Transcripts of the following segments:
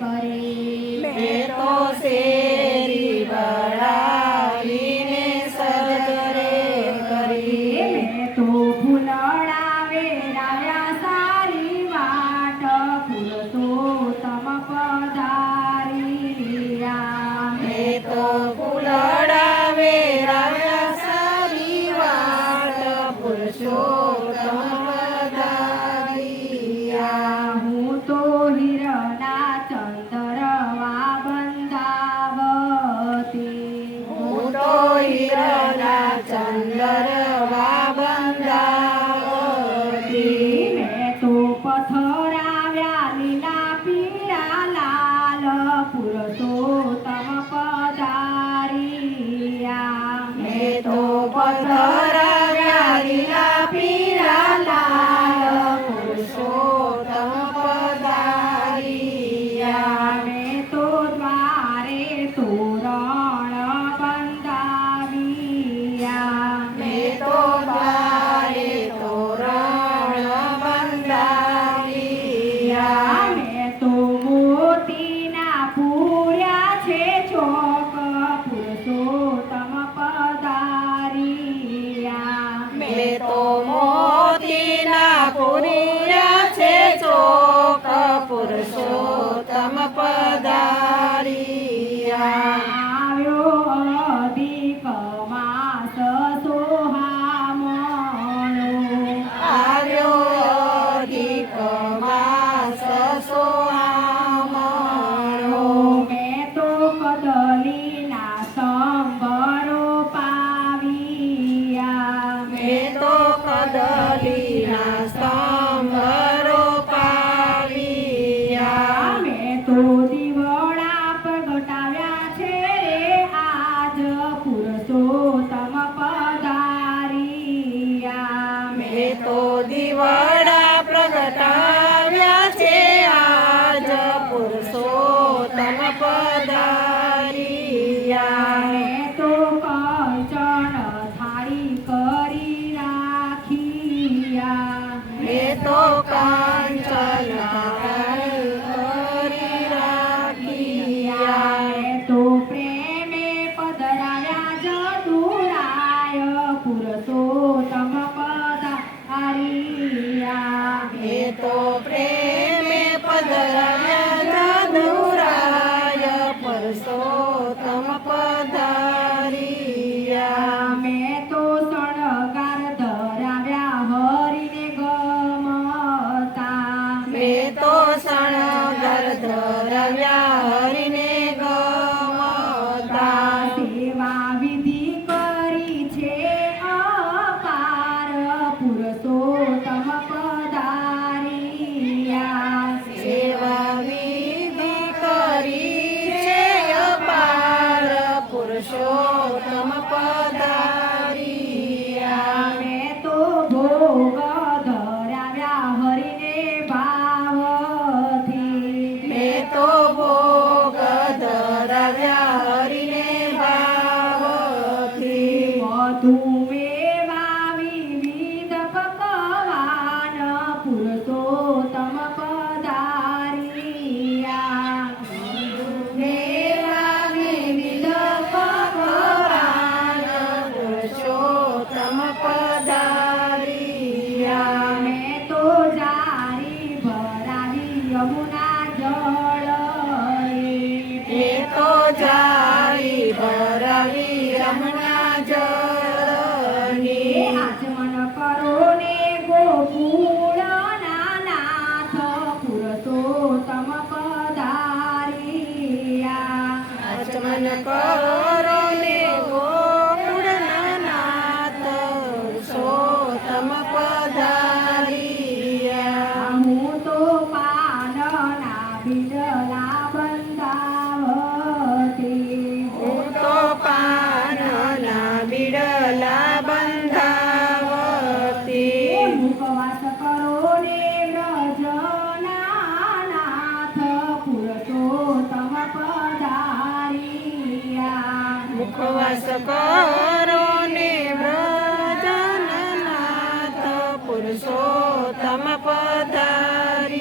કરે મેં તો શેરી વળાવીને સજરે કરી મેં તો ફૂલડા વેરાવ્યા સારી વાટ પુરુષોત્તમ પધાર્યા મેં તો ફૂલડા વેરાવ્યા સારી વાટ પુરુષોત્તમ પધાર્યા હું તો હિરના ચંદરવા બંધાવતી હું તો હીરના ચંદરવા બંધાવતી મેં તો પથરાવ્યા લીલા પીળા લાલ પુરુષોત્તમ પધાર્યા મેં તો પથરાવ્યા લીલા પીળા લાલ પુરુષોત્તમ પધાર્યા મેં તો દ્વારે તોરણ બંધાવ્યા મેં તો દ્વારે તોરણ બંધાવ્યા મેં તો મોતીના પૂર્યા છે ચોક પુરુષોત્તમ પધાર્યા મેં તો મોતીના પૂર્યા છે ચોક પુરુષોત્તમ પધાર્યા આવ્યો અધિક માસ સોહામણો આવ્યો અધિક માસ સોહામણો મેં તો કદલીના સંભરો પાવ્યા મેં તો કદલીના સ્તંભરો પાવ્યા મેં તો દીવડા પ્રગટાવ્યા છે રે આજ પુરુષોત્તમ પધાર્યા મેં તો દીવડા પ્રગટાવ્યા છે આજ પુરુષોત્તમ પધાર્યા મેં તો કંચન થાળી કરી રાખ્યા મેં તો કાંચન કરી રાખ્યા મેં તો પ્રેમે પધરાવ્યા જદુરાય પુરુષોત્તમ પધાર્યા મેં તો પ્રેમે પધરાવ્યા જદુરાય પુરુષોત્તમ પધાર્યા મેં તો શણગાર ધરાવ્યા હરિને ગમતા મેં તો શણગાર ધરાવ્યા હરિને ગમતા સેવા વિધિ કરી છે અપાર પુરુષોત્તમ પધાર્યા સેવા વિધિ કરી છે અપાર પુરુષોત્તમ પધાર્યા મેં તો ભોગ ધરાવ્યા હરિને ભાવથી મેં તો ભોગ ધરાવ્યા હરિને ભાવથી વધુ મેવા વિવિધ પકવાન પુરુષોત્તમ પધાર્યા મેવા વિવિધ પકવાન પુરુષોત્તમ પધાર્યા મેં તો જારી ભરાવી યમુના જળે મેં તો જારી ભરાવી રમણા જળની આચમન કરો ને ગોકુળના નાથ પુરુષોત્તમ પધાર્યા આચમન કરો ને ગોકુળના નાથ પુરુષોત્તમ પધાર્યા હું તો પાનના બિડલા બંધાવતી હું તો પાનના બિડલા બંધાવતી મુખવાસ કરો ને વ્રજના નાથ પુરુષોત્તમ પધાર્યા મુખવાસ કરો ને વ્રજનનાથ પુરુષોત્તમ પધાર્યા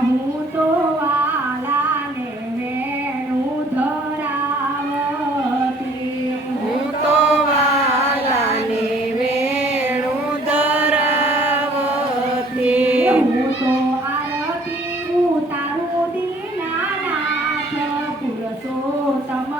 હું તો વાલ પુરુષોત્તમ